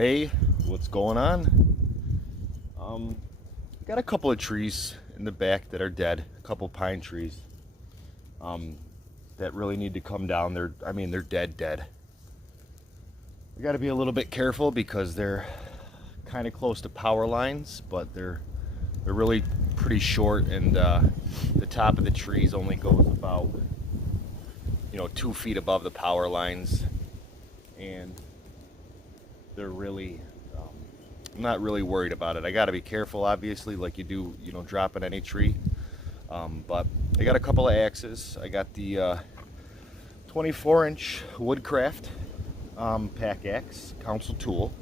Hey, what's going on? Got a couple of trees in the back that are dead. A couple pine trees that really need to come down. They're dead. We got to be a little bit careful because they're kind of close to power lines, but they're really pretty short, and the top of the trees only goes about 2 feet above the power lines, and they're really I'm not really worried about it. I got to be careful, obviously, like you do, dropping any tree. But I got a couple of axes. I got the 24-inch Woodcraft Pack Axe, Council Tool,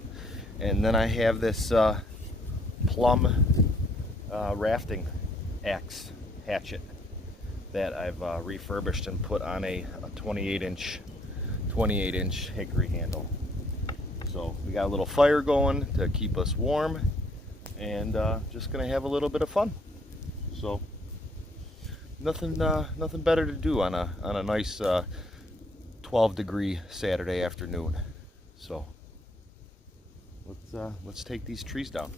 and then I have this plum rafting axe hatchet that I've refurbished and put on a 28-inch hickory handle. So we got a little fire going to keep us warm, and just gonna have a little bit of fun. So nothing better to do on a nice 12-degree Saturday afternoon. So let's take these trees down.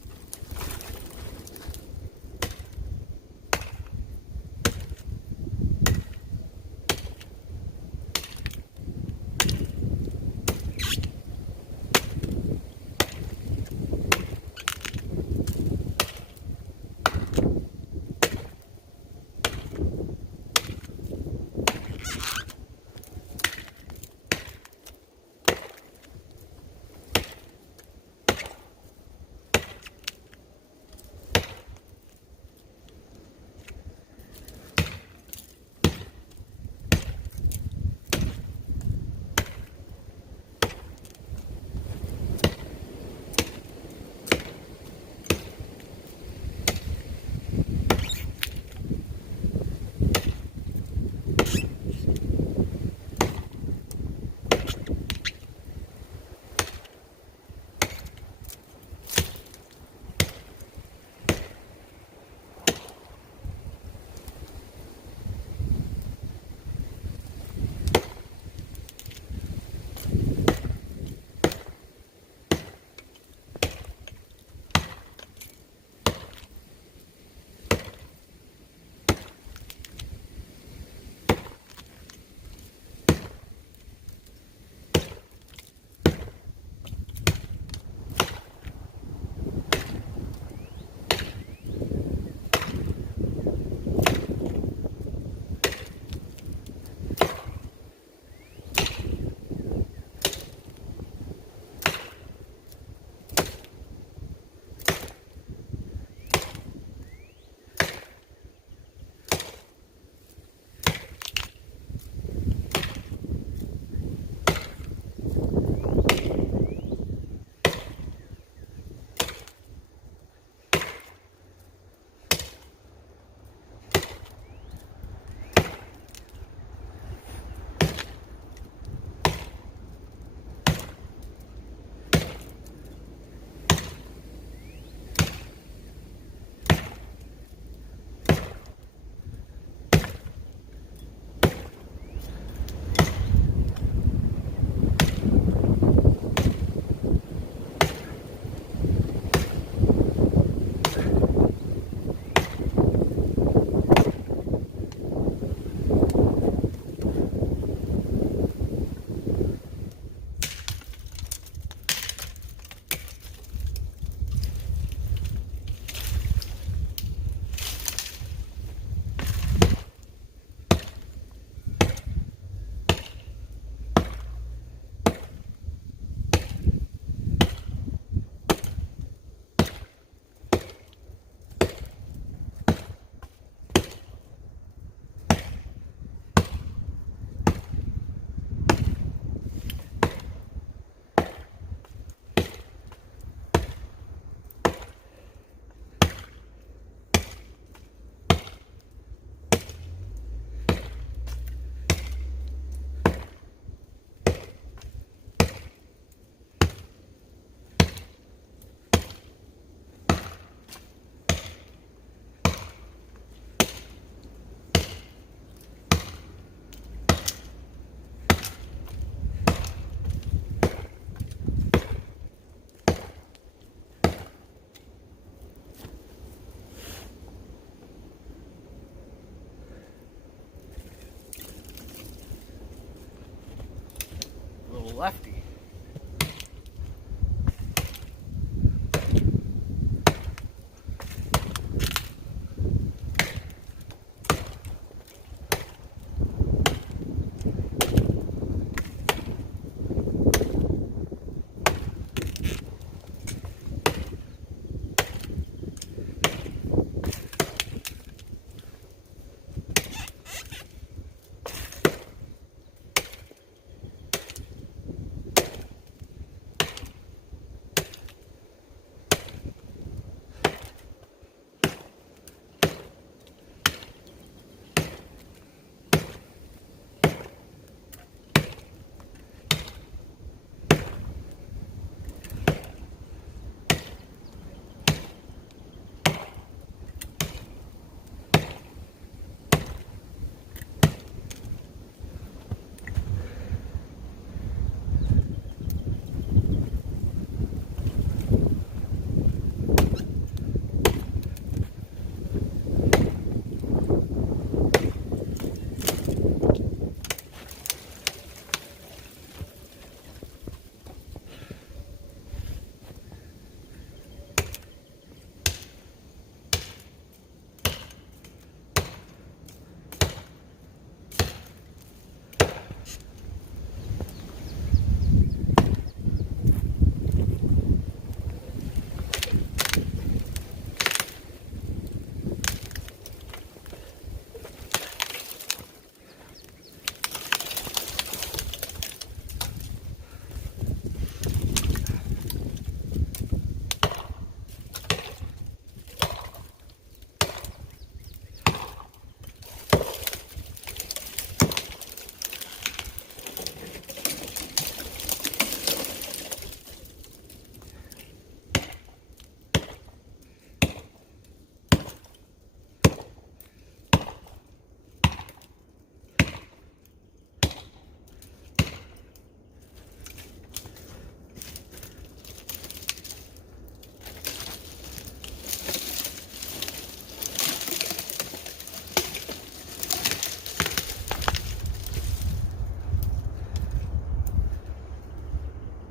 lefty.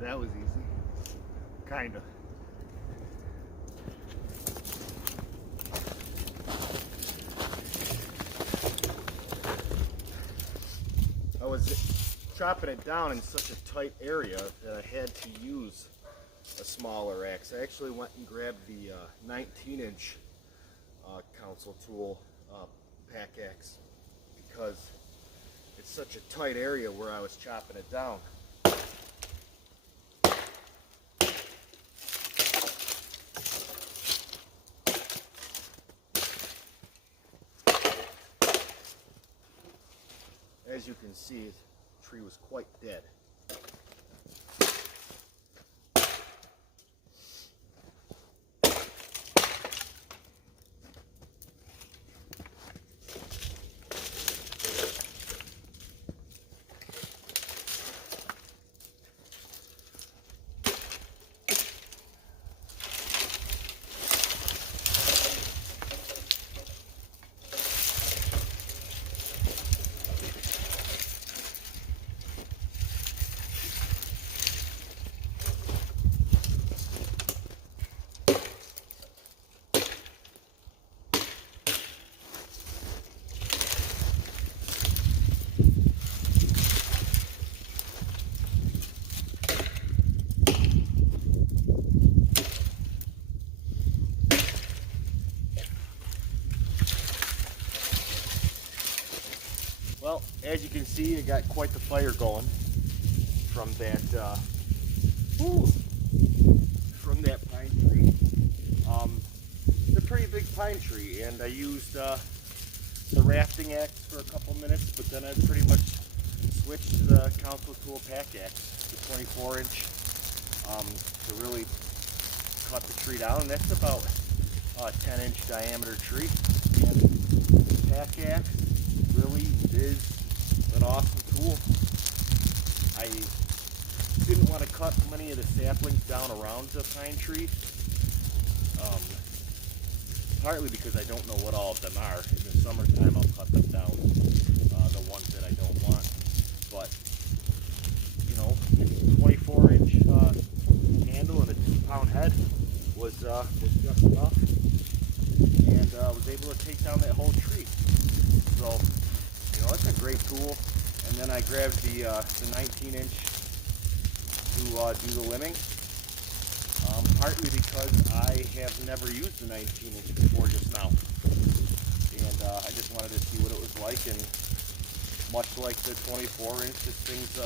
That was easy. Kinda. I was chopping it down in such a tight area that I had to use a smaller axe. I actually went and grabbed the 19-inch council tool pack axe because it's such a tight area where I was chopping it down. As you can see, the tree was quite dead. Well, as you can see, it got quite the fire going from that pine tree. It's a pretty big pine tree, and I used the rafting axe for a couple minutes, but then I pretty much switched to the council tool pack axe, the 24-inch, to really cut the tree down. And that's about a 10-inch diameter tree, and the pack axe really is an awesome tool. I didn't want to cut many of the saplings down around the pine tree, partly because I don't know what all of them are. In the summertime I'll cut them down, the ones that I don't want, but you know, head was just enough, and was able to take down that whole tree. So, you know, it's a great tool. And then I grabbed the 19-inch to do the limbing, partly because I have never used the 19-inch before just now, and I just wanted to see what it was like. And much like the 24-inch, this thing's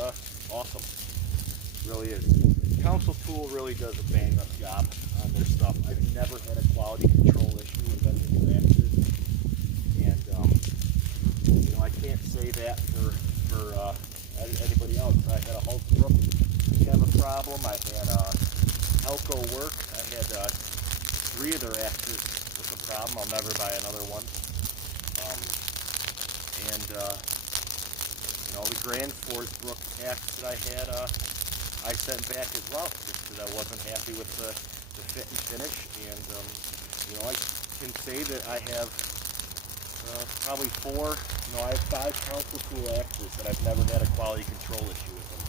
awesome. Really is. Council Tool really does a bang-up job on their stuff. I've never had a quality control issue with any of their axes, and you know, I can't say that for anybody else. I had a Hulkbrook have a problem. I had Elko work. I had 3 of their axes with a problem. I'll never buy another one. You know, the Grand Forsbrook axe that I had, I sent back as well, just because I wasn't happy with the fit and finish. And you know, I can say that I have probably 4. No, I have 5 Council Tool axes that I've never had a quality control issue with them.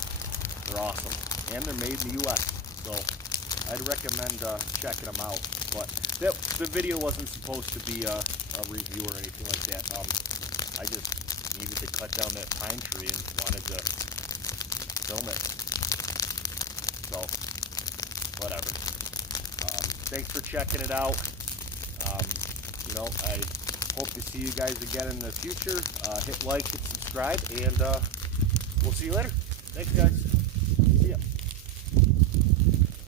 They're awesome, and they're made in the U.S. So I'd recommend checking them out. But the video wasn't supposed to be a review or anything like that. I just needed to cut down that pine tree and wanted to film it. So whatever. Thanks for checking it out. You know, I hope to see you guys again in the future. Hit like and subscribe, and we'll see you later. Thanks, guys.